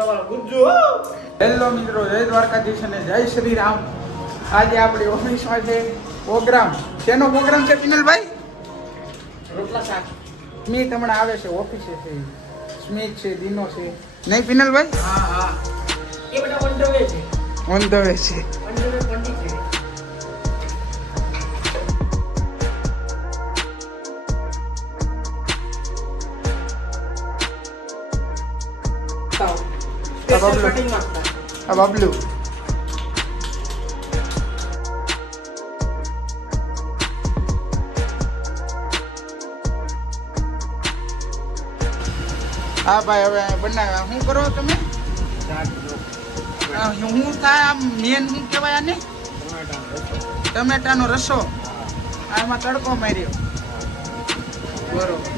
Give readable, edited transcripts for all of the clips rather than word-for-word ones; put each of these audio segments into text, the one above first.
તમારો ગુજ્જુ. હેલો મિત્રો, જય દ્વારકાધીશ અને જય શ્રી રામ. આજે આપણી ઓફિસમાં છે પ્રોગ્રામ. શેનો પ્રોગ્રામ છે પિનલભાઈ? રોટલા શાક. સ્મિત હમણાં આવે છે, ઓફિસે છે. સ્મિત છે, દીનો છે, નહીં પિનલભાઈ? હા હા, એ બધા ઓન ધ વે છે. ઓન ધ વે છે. ઓન ધ વે પંડિત છે. આ બબલુ હા ભાઈ, હવે બનાવ્યા. શું કરો તમે? શું થાય આમ મેન? શું કહેવાય આને? ટમેટાનો રસો. આમાં તડકો માર્યો. બરોબર.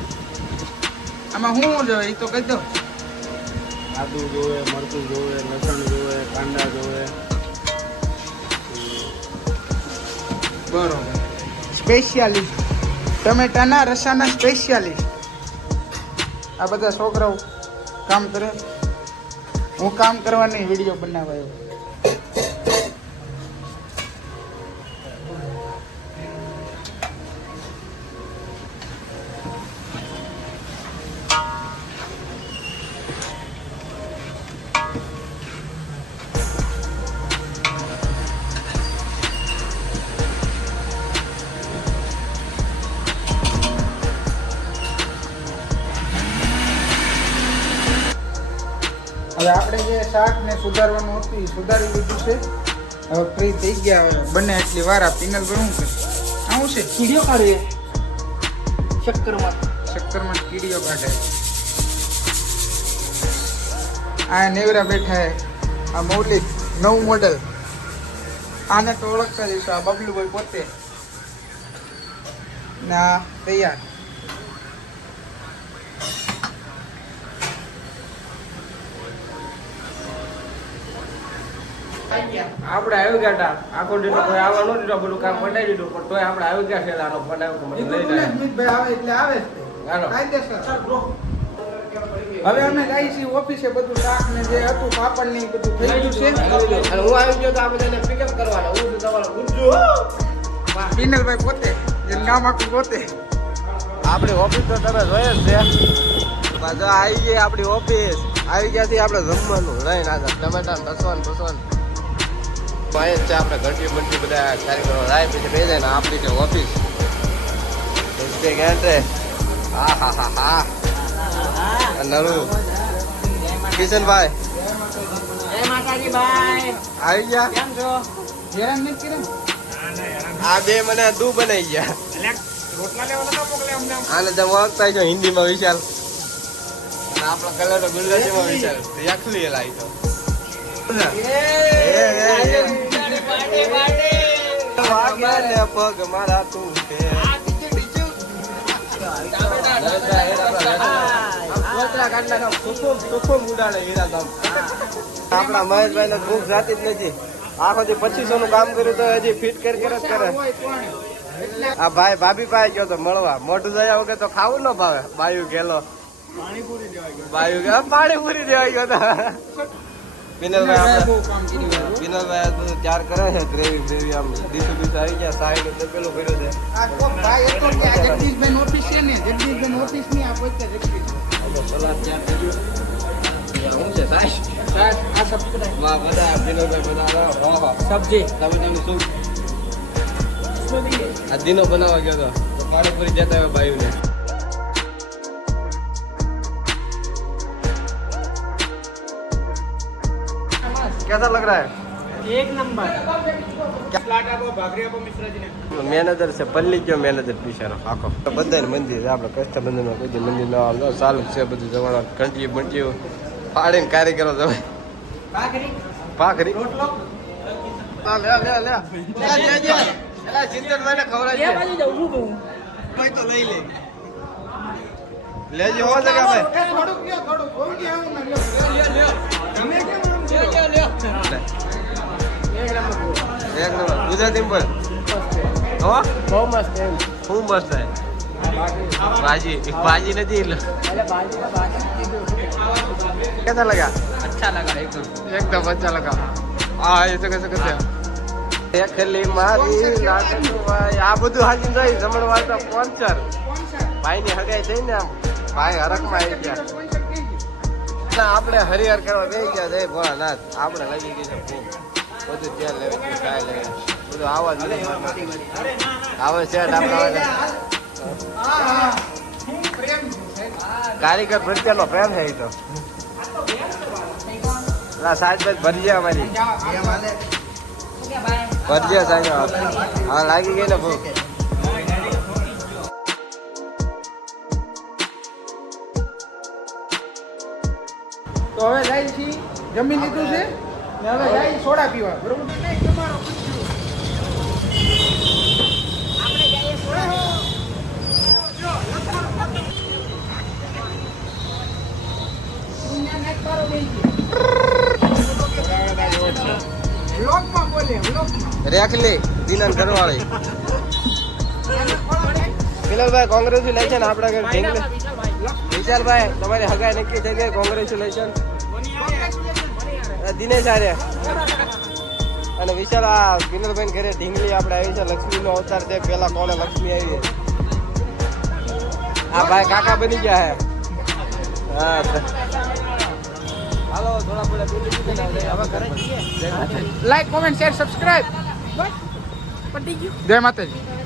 આમાં શું જોઈએ એ તો કહી દો. આદુ જોવે, મરચું જોવે, લસણ જોવે, કાંદા જોવે. બરોબર. સ્પેશિયાલિસ્ટ ટમેટાના રસાના સ્પેશિયાલિસ્ટ. આ બધા છોકરાઓ કામ કરે, હું કામ કરવાની વિડીયો બનાવાયો. હવે આપણે જે શાક ને સુધારવાનું હતું એ સુધારી લીધું છે. હવે ફ્રી થઈ ગયા. હવે બને એટલી વાર આ પિનલ પર શું કરે? આવું છે કીડીઓ કાઢે શક્કરમાં. શક્કરમાં કીડીઓ કાઢે. આ નેવરા બેઠા હે. આ મૌલિક નવું મોડેલ. આને તો ઓળખતા જઈશું. આ બબલુભાઈ પોતે ના તૈયાર. આપણે આવી ગયા હતા આખો દીધો કોઈ આવવા નો દીધો, બધું કામ પટાઈ દીધું, પણ તોય આપણે આવી ગયા છે. આનો ફોન આવ્યો તો મને લઈ જાય. સ્મિતભાઈ આવે એટલે આવે જ તે. હાલો. કાયદેસર. હવે અમે જઈએ છીએ ઓફિસે. બધું શાક ને જે હતું પાપડ ને એ બધું થઈ ગયું છે. અને હું આવી ગયો તો આ બધાને પિકઅપ કરવાના. હું છું તમારો ગુજ્જુ. પિનલભાઈ પોતે જેનું કામ આખું પોતે. આપણી ઓફિસ તો તમે જોઈએ જ છે. પાછા આવી ગઈ આપણી ઓફિસ. આવી ગયાથી આપણે જમવાનું લઈને આગળ ટમેટા રસવાનું ભસવાનું ભાઈ જ છે. આપણે ઘંટી બંટી બધા કારીગરો લાય પછી બે જાય ને આપણી છે ઓફિસ. એન્ટ્રે. હા હા હા હા. નરું કિશનભાઈ જય માતાજી ભાઈ. આવી ગયા. કેમ છો? હેરાન નથી કર્યા? આ બે મને દુ બનાવી ગયા. રોટલા લેવાના તો મોકલે અમને. આને તમે ઓળખતા છો હિન્દીમાં વિશાલ અને આપણા કલર તો ગુજરાતીમાં વિશાલ. યખલી લાવી તો પગ મારા તું આપણા મહેશભાઈ ને ભૂખ જાતી જ નથી. આખો દી 2500 નું કામ કર્યું તો હજી ફિટ કરી જ કરે. આ ભાઈ ભાભી પાસે ગયો તો મળવા. મોઢું જયા વગર તો ખાવું ન ભાવે. બાયુ ગેલો પાણીપુરી દેવા ગયો તો. પિનલભાઈ ત્યાર કરે છે. ગ્રેવી આમ દીસું બીસું આવી ગયા. સાઈડ પેલું કર્યું છે. આ કોક ભાઈ હતો કે આ જગદીશભાઈ ઓફિસ છે ને, જગદીશભાઈ ઓફિસ ની આ પોતે જગદીશ. સલાદ ત્યાર થઈ ગયું. શું છે સાહેબ? સાહેબ આ સબસ્ક્રાઇબ. વાહ બધા પિનલભાઈ બધા સબ્જી ટમેટાનું સૂપ. આ દીનો બનાવવા ગયો તો પાણીપુરી દેતા હોય ભાઈઓને. कैसा लग रहा है? એક નંબર. મેનેજર છે પલ્લી ગયો. મેનેજર પીછાનો આખો બધાને મંદિર. આપણે કષ્ટબંધન માં કોઈ મંદિર ના આવે ચાલુ છે. બધું જવાના ઘંટી બંટીઓ પાડીને કારીગરો જવાય. ભાખરી રોટલો લે ચિંતનભાઈ ને ખવડાવી એ બાજુ જાઉં છું તો લઈ લે. લેજો હો જગા ભાઈ. થોડુંક લ્યો, થોડુંક બહુ કે આવું ના લ્યો. તમે કેમ આમ છો? એક નંબર ગુજરાતી બોલ. હો બહુ મસ્ત એમ. ખૂબ મસ્ત છે. भाजी एक भाजी नहीं दी अरे भाजी का भाजी कैसा लगा? अच्छा अच्छा लगा एकदम એકદમ अच्छा लगा હા એ સકે સકે ખેલી મારી નાટકનું ભાઈ આ બધું હાજી જોઈ જમણવાર તો સ્પોન્સર ભાઈ ની હગાઈ થઈ ને આમ ભાઈ હરખમાં આવી ગયા ના આપણે હરિહર કરવા બેસી ગયા જય ભોળાનાથ આપણે લાગી ગઈ છે ભૂખ બધું તેલ લેવું કાંઈ લેવું બધું આવા જ નહીં આવે છે આપણે કારીગર પ્રત્યેનો પ્રેમ છે એ તો સાજ બાજ ભરી જાય અમારી ભરજે સાહેબ હા લાગી ગઈ ને ભૂખ તો હવે જાય છે જમી લીધું છે ને હવે જાય સોડા પીવા બરોબર રેખલી દિનન ઘરવાળી બિલાલભાઈ કોંગ્રેચ્યુલેશન આપણા ઘર ઢીંગલી વિશાલભાઈ તમારી હગાઈ નક્કી થઈ ગઈ કોંગ્રેચ્યુલેશન દિનેશ આરે અને વિશાલ આ બિલાલભાઈ ઘરે ઢીંગલી આપણે આવી છે લક્ષ્મી નો અવતાર છે પેલા કોને લક્ષ્મી આવી આ ભાઈ કાકા બની ગયા હે હા હાલો થોડા લાઈક કોમેન્ટ શેર સબસ્ક્રાઇબ જય માતાજી